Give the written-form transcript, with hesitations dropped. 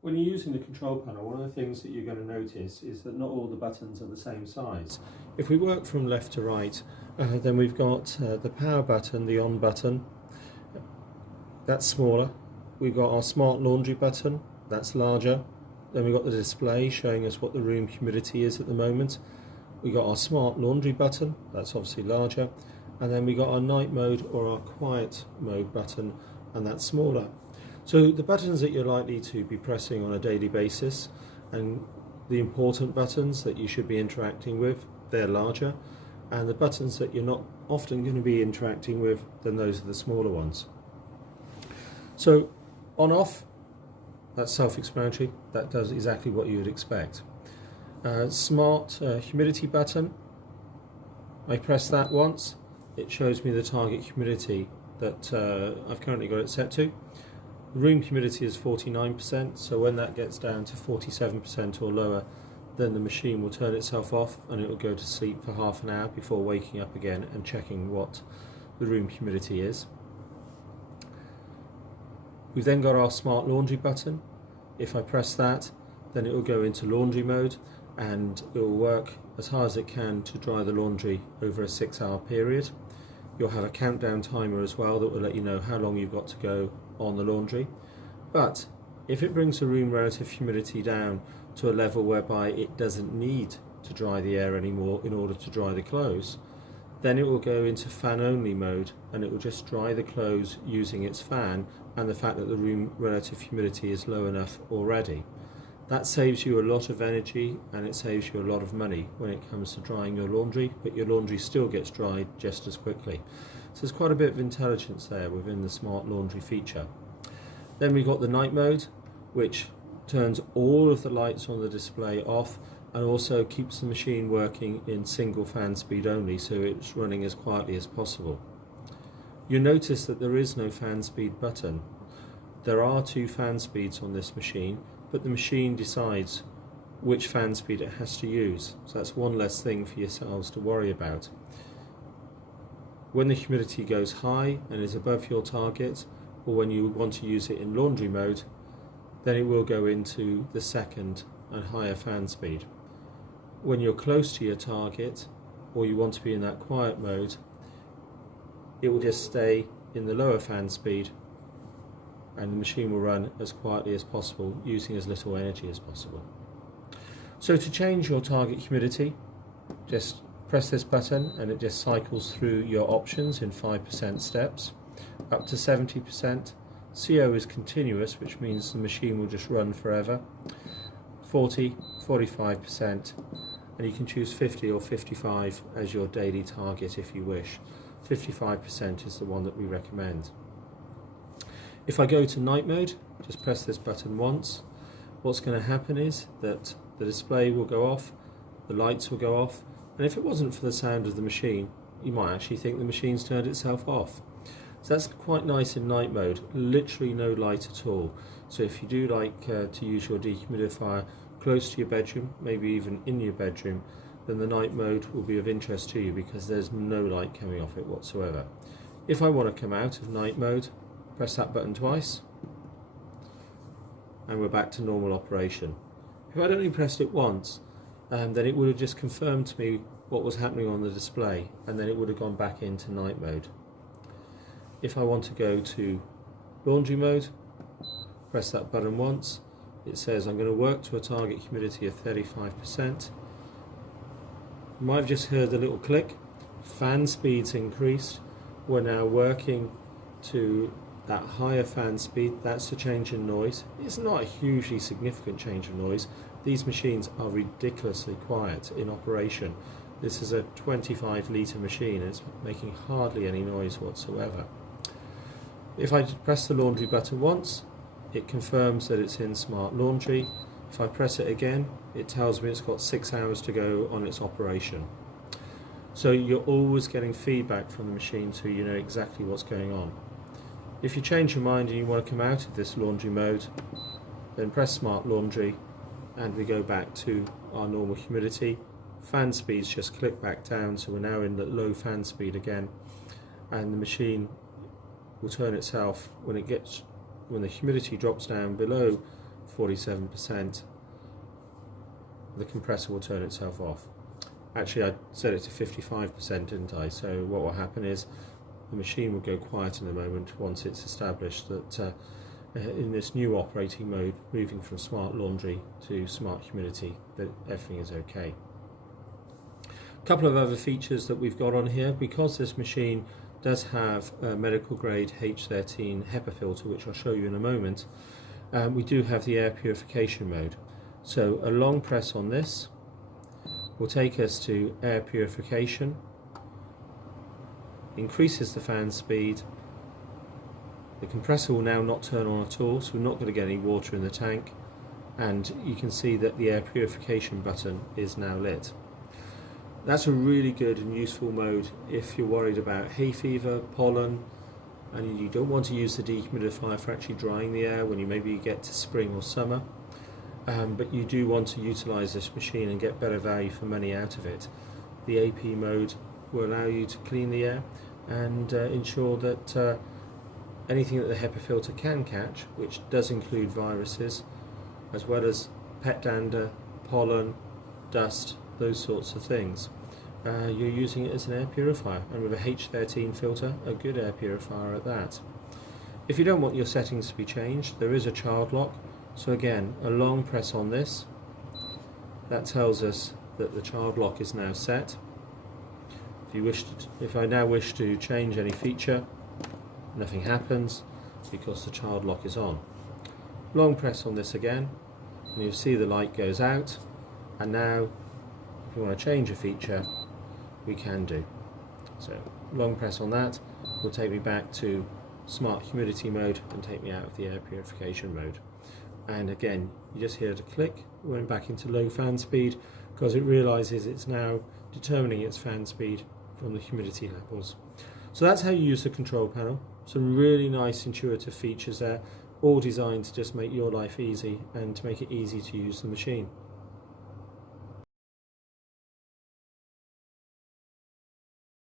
When you're using the control panel, one of the things that you're going to notice is that not all the buttons are the same size. If we work from left to right, then we've got the power button, the on button, that's smaller. We've got our smart laundry button, that's larger. Then we've got the display showing us what the room humidity is at the moment. We've got our smart laundry button, that's obviously larger. And then we got our night mode or our quiet mode button, and that's smaller. So the buttons that you're likely to be pressing on a daily basis and the important buttons that you should be interacting with, they're larger, and the buttons that you're not often going to be interacting with, then those are the smaller ones. So on off, that's self-explanatory, that does exactly what you would expect. Smart humidity button, I press that once, it shows me the target humidity that I've currently got it set to. The room humidity is 49%, so when that gets down to 47% or lower, then the machine will turn itself off and it will go to sleep for half an hour before waking up again and checking what the room humidity is. We've then got our smart laundry button. If I press that, then it will go into laundry mode and it will work as hard as it can to dry the laundry over a 6-hour period. You'll have a countdown timer as well that will let you know how long you've got to go on the laundry. But if it brings the room relative humidity down to a level whereby it doesn't need to dry the air anymore in order to dry the clothes, then it will go into fan only mode and it will just dry the clothes using its fan and the fact that the room relative humidity is low enough already. That saves you a lot of energy and it saves you a lot of money when it comes to drying your laundry, but your laundry still gets dried just as quickly. So there's quite a bit of intelligence there within the smart laundry feature. Then we've got the night mode, which turns all of the lights on the display off and also keeps the machine working in single fan speed only, so it's running as quietly as possible. You'll notice that there is no fan speed button. There are 2 fan speeds on this machine, but the machine decides which fan speed it has to use, so that's one less thing for yourselves to worry about. When the humidity goes high and is above your target, or when you want to use it in laundry mode, then it will go into the second and higher fan speed. When you're close to your target, or you want to be in that quiet mode, it will just stay in the lower fan speed and the machine will run as quietly as possible, using as little energy as possible. So to change your target humidity, just press this button and it just cycles through your options in 5% steps, up to 70%. CO is continuous, which means the machine will just run forever. 40, 45%, and you can choose 50 or 55 as your daily target if you wish. 55% is the one that we recommend. If I go to night mode, just press this button once. What's going to happen is that the display will go off, the lights will go off, and if it wasn't for the sound of the machine, you might actually think the machine's turned itself off. So that's quite nice in night mode, literally no light at all. So if you do like to use your dehumidifier close to your bedroom, maybe even in your bedroom, then the night mode will be of interest to you because there's no light coming off it whatsoever. If I want to come out of night mode, press that button twice and we're back to normal operation. If I'd only pressed it once, then it would have just confirmed to me what was happening on the display and then it would have gone back into night mode. If I want to go to laundry mode, press that button once. It says I'm going to work to a target humidity of 35%. You might have just heard a little click. Fan speeds increased. We're now working to that higher fan speed. That's the change in noise. It's not a hugely significant change in noise. These machines are ridiculously quiet in operation. This is a 25-litre machine and it's making hardly any noise whatsoever. If I press the laundry button once, it confirms that it's in smart laundry. If I press it again, it tells me it's got 6 hours to go on its operation. So you're always getting feedback from the machine so you know exactly what's going on. If you change your mind and you want to come out of this laundry mode, then press smart laundry and we go back to our normal humidity. Fan speeds just click back down, so we're now in the low fan speed again, and the machine will turn itself when the humidity drops down below 47%, the compressor will turn itself off. Actually, I set it to 55%, didn't I? So what will happen is the machine will go quiet in a moment once it's established that in this new operating mode, moving from smart laundry to smart humidity, that everything is okay. A couple of other features that we've got on here, because this machine does have a medical grade H13 HEPA filter, which I'll show you in a moment. We do have the air purification mode. So a long press on this will take us to air purification, increases the fan speed. The compressor will now not turn on at all, so we're not going to get any water in the tank, and you can see that the air purification button is now lit. That's a really good and useful mode if you're worried about hay fever, pollen, and you don't want to use the dehumidifier for actually drying the air when you maybe get to spring or summer. But you do want to utilise this machine and get better value for money out of it. The AP mode will allow you to clean the air and ensure that anything that the HEPA filter can catch, which does include viruses, as well as pet dander, pollen, dust, those sorts of things. You're using it as an air purifier, and with a H13 filter, a good air purifier at that. If you don't want your settings to be changed, there is a child lock. So again, a long press on this, that tells us that the child lock is now set. If I now wish to change any feature, nothing happens because the child lock is on. Long press on this again, and you'll see the light goes out, and now if we want to change a feature, we can do. So long press on that will take me back to smart humidity mode and take me out of the air purification mode. And again, you just hear the click, went back into low fan speed because it realizes it's now determining its fan speed from the humidity levels. So that's how you use the control panel. Some really nice intuitive features there, all designed to just make your life easy and to make it easy to use the machine.